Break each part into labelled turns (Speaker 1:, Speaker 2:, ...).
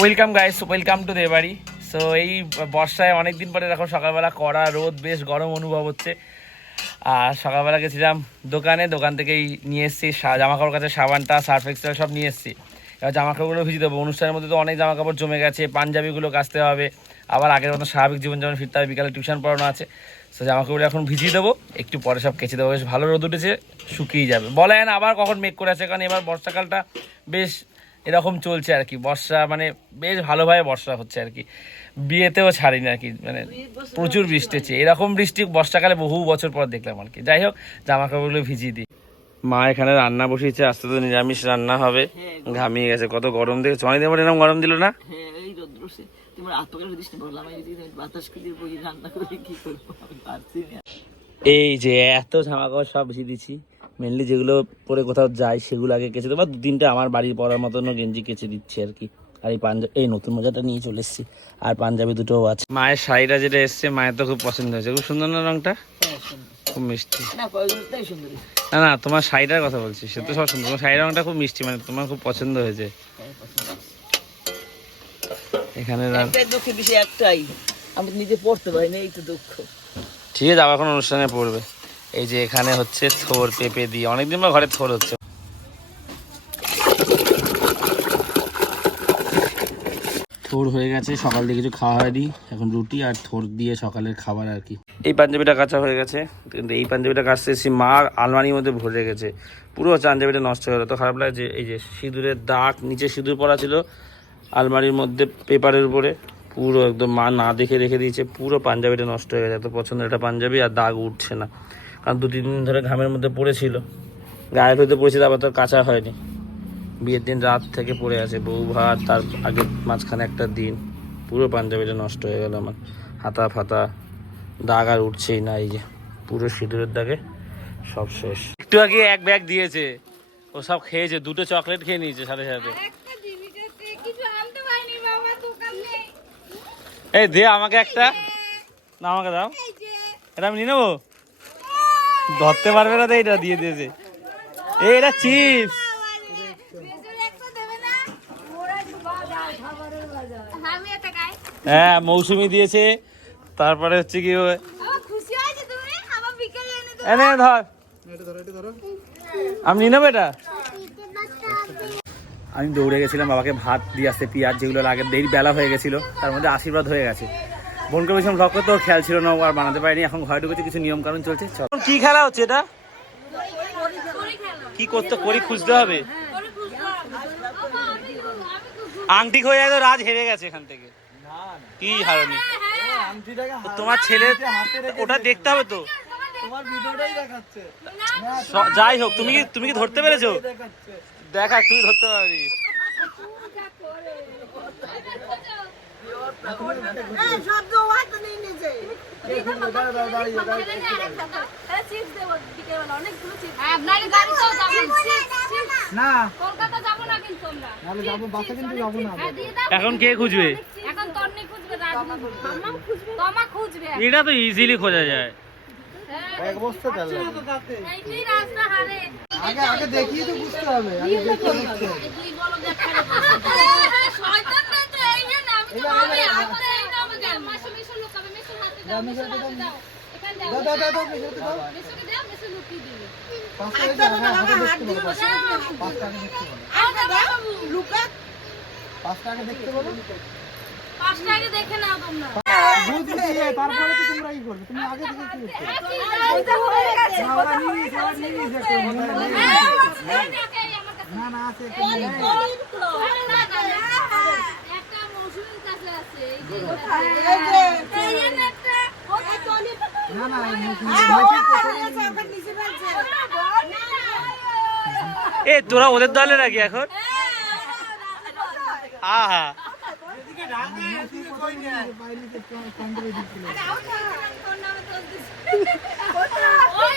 Speaker 1: Welcome guys welcome to দেবাড়ি so এই বর্ষায় অনেক দিন পরে দেখো সকালবেলা কড়া রোদ, বেশ গরম অনুভব হচ্ছে। আর সকালবেলা গেছিলাম দোকানে, দোকান থেকেই নিয়ে এসেছি জামা কাপড় কাছে সাবানটা, সার্ফ এক্সেল সব নিয়ে এসেছি। এবার জামা কাপড়গুলো ভিজে দেবো। অনুষ্ঠানের মধ্যে তো অনেক জামা কাপড় জমে গেছে, পাঞ্জাবিগুলো কাচতে হবে। আবার আগের মতো স্বাভাবিক জীবন যেমন ফিরতে হবে, বিকালে টিউশন পড়ানো আছে। সো জামা কাপড় এখন ভিজিয়ে দেবো। একটু পরে সব কেচে দেবো। বেশ ভালো রোদ উঠেছে, শুকিয়ে যাবে। বলেন আবার কখন মেঘ করে আছে, কারণ এবার বর্ষাকালটা বেশ এরকম চলছে আর কি। বর্ষা মানে বেশ ভালোভাবে বর্ষা হচ্ছে আর কি। বিয়েতেও ছাড়িনি আর কি মানে প্রচুর বৃষ্টি হচ্ছে। এরকম বৃষ্টি বর্ষাকালে বহু বছর পর দেখলাম আর কি। যাই হোক জামা কাপড়গুলো ভিজিয়ে দিই। মা এখানে রান্না বসিয়েছে আস্তে তো নিরামিষ রান্না হবে। ঘামিয়ে গেছে কত গরম দেখেছ? অনেকদিন পরে এরকম গরম দিল না?
Speaker 2: হ্যাঁ না না।
Speaker 1: এই যে এত জামা কাপড় সব ভিজিয়ে দিচ্ছি মেনলি যেগুলো পরে কোথাও যায় সেগুলো আগে কেচে দেবো। আর দু তিনটে আমার বাড়ির পরার মতন গেঞ্জি কেচে দিচ্ছি আর কি। আর এই পাঞ্জাবি এই নতুন মোজাটা নিয়ে চলে এসেছি। আর পাঞ্জাবি দুটোও আছে। মায়ের শাড়িটা যেটা এসছে মায়ের তো খুব পছন্দ হয়েছে। খুব সুন্দর না রংটা?
Speaker 2: হ্যাঁ
Speaker 1: খুব মিষ্টি।
Speaker 2: না
Speaker 1: না না তোমার শাড়িটার কথা বলছি সে তো সব সুন্দর। তোমার শাড়ির রংটা খুব মিষ্টি মানে তোমার খুব পছন্দ হয়েছে।
Speaker 2: হ্যাঁ,
Speaker 1: এখানে
Speaker 2: দুঃখের বিষয় একটাই। আমি নিজে পড়তে পারি না এই তো দুঃখ।
Speaker 1: ঠিক আছে আবার এখন অনুষ্ঠানে পড়বে। এই যে এখানে হচ্ছে থোর পেঁপে দিয়ে। অনেকদিন পর ঘরে থোর হচ্ছে। থোর হয়ে গেছে সকাল দিয়ে কিছু খাওয়া হয়নি। এখন রুটি আর থোর দিয়ে সকালের খাবার আর কি। এই পাঞ্জাবিটা কাঁচা হয়ে গেছে। কিন্তু এই পাঞ্জাবিটা কাচতে এসেছি মার আলমারির মধ্যে ভরে গেছে পুরো পাঞ্জাবিটা নষ্ট হয়ে গেলো। তো খারাপ লাগে যে এই যে সিঁদুরের দাগ নিচে সিঁদুর পড়া ছিল আলমারির মধ্যে পেপারের উপরে। পুরো একদম মা না দেখে রেখে দিয়েছে। পুরো পাঞ্জাবিটা নষ্ট হয়ে গেছে। এত পছন্দের একটা পাঞ্জাবি আর দাগ উঠছে না। কারণ দু তিন দিন ধরে ঘামের মধ্যে পড়েছিল। গায়ে হইতে পড়েছিল আবার তো আর কাঁচা হয়নি। বিয়ের দিন রাত থেকে পড়ে আছে বউ ভাত তার আগে মাঝখানে একটা দিন। পুরো পাঞ্জাবিটা নষ্ট হয়ে গেল আমার। হাতা ফাতা দাগ আর উঠছেই না এই যে পুরো সিঁদুরের দাগে সব শেষ। একটু আগে এক ব্যাগ দিয়েছে ও সব খেয়েছে দুটো চকলেট খেয়ে নিয়েছে সাথে সাথে। এই দে আমাকে একটা। না আমাকে দাও। এটা আমি নিয়ে নেব? ধরতে পারবে না তো এটা দিয়ে দিয়েছে। এটা চিপস। হ্যাঁ মৌসুমি দিয়েছে। তারপরে হচ্ছে কি
Speaker 3: এনে
Speaker 1: ধর। আমি নিয়ে এটা? আমি দৌড়ে গেছিলাম, বাবাকে ভাত দিয়ে আসতে, পেঁয়াজ যেগুলো লাগে দেরি বেলা হয়ে গেছিল, তার মধ্যে আশীর্বাদ হয়ে গেছে। বোনকে বলছিলাম করতে ওর খেয়াল ছিল না ও আর বানাতে পারিনি। এখন ঘরে ঢুকেছে কিছু নিয়ম কানুন চলছে কি খেলা হচ্ছে এটা? কি করতে করি খুঁজতে হবে? আংটি হয়ে যায় তো রাজ হেরে গেছে এখান থেকে। কি হারানি তো তোমার ছেলে ওটা দেখতে হবে তো। যাই হোক তুমি কি তুমি কি ধরতে পেরেছ? দেখা তুই ধরতে পারবি
Speaker 3: আপনার গাড়িতেও যাব না কলকাতা যাব না কিন্তু আমরা
Speaker 4: যাব বাসে কিন্তু যাব না
Speaker 3: হ্যাঁ, দিয়ে দাও।
Speaker 1: এখন কে খুঁজবে?
Speaker 3: এখন তন্নি খুঁজবে রাজনীতি মাম্মা খুঁজবে তোমা খুঁজবে
Speaker 1: এটা তো ইজিলি খোঁজা যায়।
Speaker 4: এক বস্তা তেল লাগবে।
Speaker 3: এইটাই রাস্তা হারে
Speaker 4: আগে আগে দেখিয়ে তো বুঝতে হবে আগে দেখতে বুঝতে হবে। দেখতে বলো পাঁচটা আগে
Speaker 3: দেখে নাও তোমরা
Speaker 4: দুধ দিয়ে তারপরে তো তোমরা করবে তুমি আগে থেকে কি করছ
Speaker 3: হয়ে গেছে
Speaker 4: না নিয়ে নিয়ে মনে হয়
Speaker 3: হ্যাঁ, দেখে
Speaker 4: না না আছে একটা
Speaker 3: মৌসুমীর কাছে আছে, এই যে,
Speaker 1: এ তোরা ওদের দলে নাকি এখন? আহা।
Speaker 3: ওই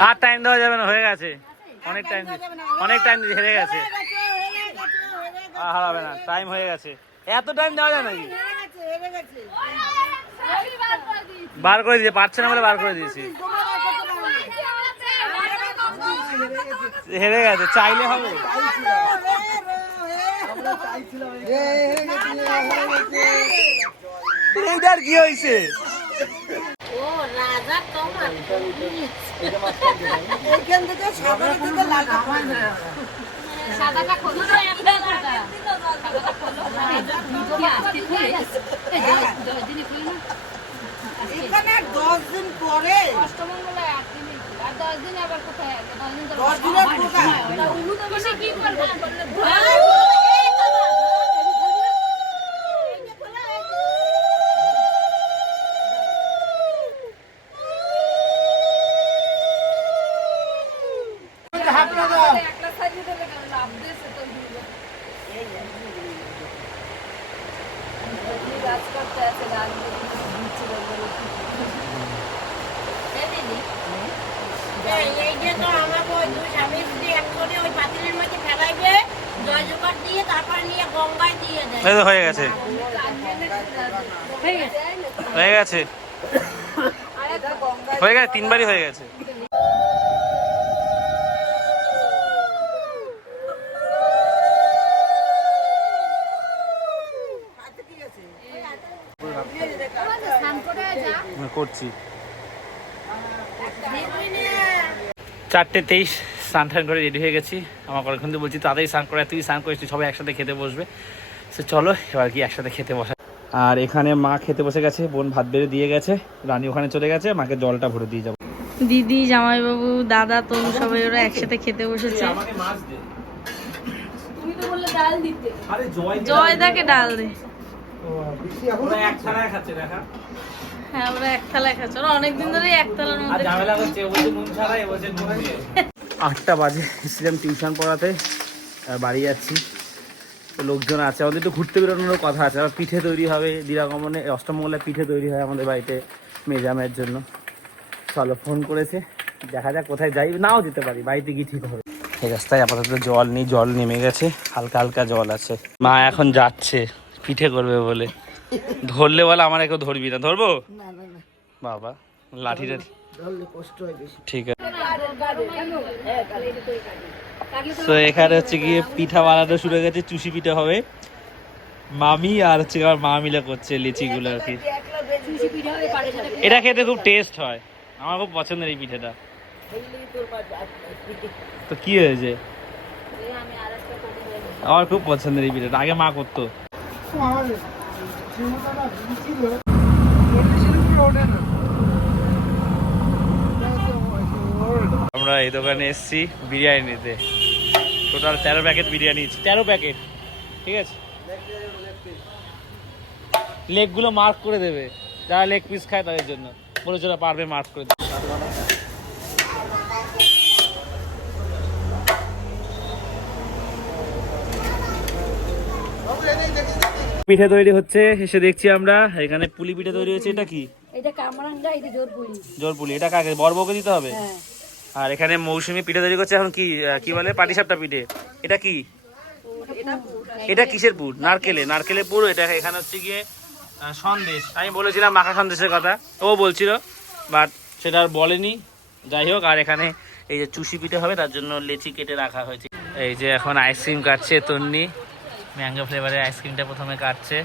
Speaker 3: আর
Speaker 1: টাইম দেওয়া যাবে না হয়ে গেছে অনেক টাইম অনেক টাইম হেরে গেছে আর হারাবে না টাইম হয়ে গেছে এত টাইম দেওয়া যায় নাকি বার করে দিয়েছে পারছে না বলে বার করে দিয়েছি হেরে গেছে চাইলে হবে
Speaker 4: আমরা চাইছিলাম এ হেরে গেছে হেরে গেছে
Speaker 1: এইটার কি হয়েছে
Speaker 3: সাদাটা খোলো।
Speaker 4: এখানে দশ দিন পরে।
Speaker 3: দশ দিনে আবার কোথায়? দশ দিন
Speaker 4: দশ দিনের প্রোগ্রাম
Speaker 3: পিসি কি করবে
Speaker 4: হাত লাগাও
Speaker 3: একটা সাইজে দিলে কেন লাভ দিয়েছে তো কাজ করতে আছে গান
Speaker 5: এই যে তো আমাকে ওই দুই স্বামী স্ত্রী এক করে ওই পাতিলের মধ্যে ফেলাইবে জয় জোগাড় দিয়ে তারপর নিয়ে গঙ্গায় দিয়ে দেয়
Speaker 1: এই তো হয়ে গেছে। হয়ে গেছে। হয়ে গেছে। তিনবারই হয়ে গেছে। করছি। চারটে তেইশ স্নান টান করে রেডি হয়ে গেছি। আমার পরে কিন্তু বলছি তাড়াতাড়ি স্নান করে তুই স্নান করিস তুই সবাই একসাথে খেতে বসবে। সে চলো এবার কি একসাথে খেতে বসা আর এখানে মা খেতে বসে গেছে বোন ভাত বেড়ে দিয়ে গেছে রানী ওখানে চলে গেছে মাকে জলটা ভরে দিয়ে যাব।
Speaker 6: দিদি জামাইবাবু দাদা তনু সবাই ওরা একসাথে খেতে বসেছে।
Speaker 1: আমাকে মাছ দে।
Speaker 3: তুমি তো বললে ডাল দিতে।
Speaker 1: আরে জয়
Speaker 6: জয়দাকে ডাল দে।
Speaker 1: এক খাচ্ছে দেখা।
Speaker 6: হ্যাঁ ওরা এক খাচ্ছে। ওরা অনেকদিন ধরে এক মধ্যে
Speaker 1: ঝামেলা করছে বলছে নুন ছাড়াই ও নুন দিয়ে। আটটা বাজে এসেছিলাম টিউশন পড়াতে আর বাড়ি যাচ্ছি। লোকজন আছে আমাদের একটু ঘুরতে বেরোনোর কথা আছে। আবার পিঠে তৈরি হবে দিরাগমনে অষ্টমঙ্গলে পিঠে তৈরি হয় আমাদের বাড়িতে মেজামের জন্য। চলো ফোন করেছে দেখা যাক কোথায় যাই। নাও যেতে পারি বাড়িতে গিয়ে ঠিক হবে। এই রাস্তায় আপাতত জল নেই জল নেমে গেছে হালকা হালকা জল আছে। মা এখন যাচ্ছে পিঠে করবে বলে। ধরলে বলে আমার কেউ ধরবি না ধরবো?
Speaker 2: না না না।
Speaker 1: বাবা লাঠি টাঠি। ঠিক আছে। তো এখানে হচ্ছে গিয়ে পিঠা বানানো শুরু হয়ে গেছে চুষি পিঠা হবে। মামি আর হচ্ছে আমার মা মিলে করছে লিচিগুলো আর কি। এটা খেতে খুব টেস্ট হয়। আমার খুব পছন্দের এই পিঠাটা। তো কি হয়েছে? আমার খুব পছন্দের এই পিঠাটা। আগে মা করতো।
Speaker 4: আমার
Speaker 1: এই দোকানে এসেছি বিরিয়ানি নিতে। টোটাল তেরো প্যাকেট বিরিয়ানি তেরো প্যাকেট ঠিক আছে? লেগগুলো মার্ক করে দেবে। যারা লেগ পিস খায় তাদের জন্য। বলেছে পারবে মার্ক করে দেবে। পিঠে তৈরি হচ্ছে এসে দেখছি আমরা। এখানে পুলি পিঠে তৈরি হচ্ছে এটা কি?
Speaker 3: এটা কামরাঙ্গা এটা জোর পুরি
Speaker 1: জোর পুলি এটা কাকে? বড়বউকে দিতে হবে? আর এখানে মৌসুমি পিঠে তৈরি করছে এখন কি কি বলে? পাটিসাপটা পিঠে। এটা কি? এটা কিসের পুর? নারকেলে। নারকেলের পুর এটা এখানে হচ্ছে গিয়ে সন্দেশ। আমি বলেছিলাম মাখা সন্দেশের কথা। ও বলছিল বাট সেটা আর বলেনি। যাই হোক আর এখানে এই যে চুষি পিঠে হবে তার জন্য লেচি কেটে রাখা হয়েছে। এই যে এখন আইসক্রিম কাটছে তন্নি। ম্যাঙ্গো ফ্লেভারের আইসক্রিমটা প্রথমে কাটছে।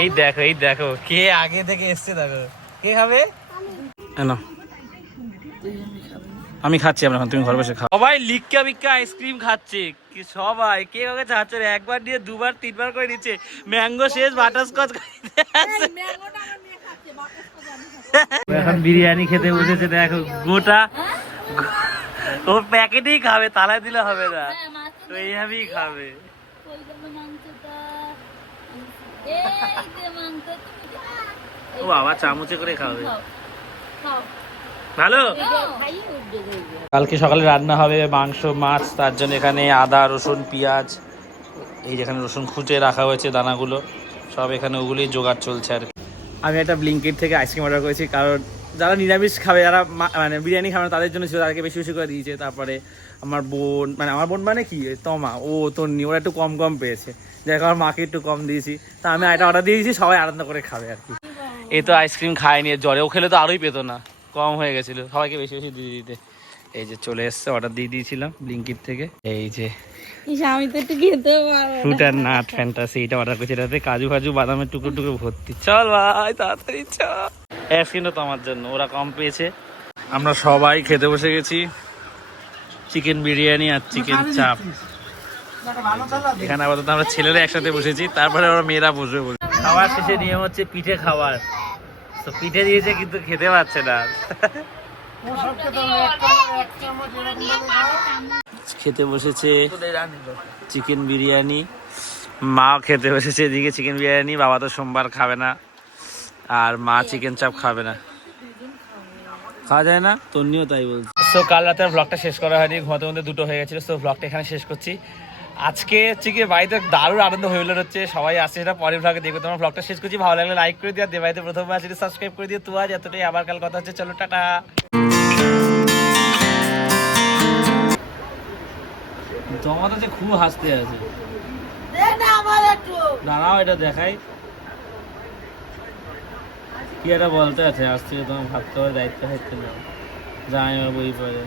Speaker 1: এই দেখো এই দেখো কে আগে থেকে এসছে দেখো। কে খাবে? না আমি খাচ্ছি আমরা এখন তুমি ঘর বসে খাও। সবাই লিক্কা বিক্কা আইসক্রিম খাচ্ছে। কি সবাই কে কাকে চাচ্ছে রে? একবার দিয়ে দুবার তিনবার করে নিচ্ছে। ম্যাঙ্গো শেষ বাটারস্কচ এখন বিরিয়ানি খেতে বসেছে দেখো গোটা ও প্যাকেটেই খাবে তালায় দিলে হবে না। তো এইভাবেই খাবে।
Speaker 3: ওই জন্য মাংসটা এই যে মাংস
Speaker 1: ও বাবা চামচে করে খাবে।
Speaker 3: খাও খাও।
Speaker 1: ভালো? কালকে সকালে রান্না হবে মাংস মাছ তার জন্য এখানে আদা রসুন পেঁয়াজ এই যেখানে রসুন খুঁটে রাখা হয়েছে দানাগুলো সব এখানে ওগুলি জোগাড় চলছে আর আমি একটা ব্লিঙ্কেট থেকে আইসক্রিম অর্ডার করেছি কারণ যারা নিরামিষ খাবে যারা মা- মানে বিরিয়ানি খাবে না তাদের জন্য ছিল তাদেরকে বেশি বেশি করে দিয়েছে। তারপরে আমার বোন মানে আমার বোন মানে কি? তমা ও তন্নি ওরা একটু কম কম পেয়েছে। যাই আমার মাকে একটু কম দিয়েছি। তা আমি এটা অর্ডার দিয়েছি সবাই আনন্দ করে খাবে আর কি। এ তো আইসক্রিম খায়নি জ্বরে। ও খেলে তো আরোই পেতো না কম হয়ে গেছিল। সবাইকে বেশি বেশি দিয়ে দিতে। এই যে চলে এসছে অর্ডার দিয়ে দিয়েছিলাম ব্লিঙ্কিট থেকে। এই যে
Speaker 6: আমি তো একটু খেতে পারব
Speaker 1: ফ্রুট অ্যান্ড নাট ফ্যান্টাসি এটা অর্ডার করেছি। এটাতে কাজু ফাজু বাদামের টুকরো টুকরো ভর্তি। চল ভাই তাড়াতাড়ি চল। আইসক্রিমটা তো আমার জন্য ওরা কম পেয়েছে। আমরা সবাই খেতে বসে গেছি। চিকেন বিরিয়ানি আর চিকেন চাপ। এখানে আপাতত আমরা ছেলেরা একসাথে বসেছি তারপরে আমরা মেয়েরা বসে বসে খাওয়ার শেষে নিয়ম হচ্ছে পিঠে খাওয়ার। তো পিঠে দিয়েছে কিন্তু খেতে পারছে না।
Speaker 4: খেতে
Speaker 1: বসেছে চিকেন বিরিয়ানি। মা খেতে বসেছে এদিকে চিকেন বিরিয়ানি বাবা তো সোমবার খাবে না। আর মা চিকেন চাপ খাবে না। খাওয়া যায় না? তন্নিও তাই বলছে। সো কাল রাতে ব্লগটা শেষ করা হয়নি ঘুমাতে ঘুমাতে দুটো হয়ে গেছিল সো ব্লগটা এখানে শেষ করছি। আজকে হচ্ছে কি বাড়িতে দারুণ আনন্দ হইল হচ্ছে সবাই আসছে সেটা পরের ব্লগে দেখবে। তোমার ব্লগটা শেষ করছি ভালো লাগলে লাইক করে দিও আর দেবাইতে প্রথমবার আসলে সাবস্ক্রাইব করে দিও। তো আজ এতটাই আবার কাল কথা হচ্ছে চলো টাটা। জমাতে যে খুব হাসতে আছে। দাঁড়াও এটা দেখাই। কি একটা বলতে আছে? আজ থেকে তোমার ভাবতে হবে দায়িত্ব থাকতে নাও জামাই বই পড়ে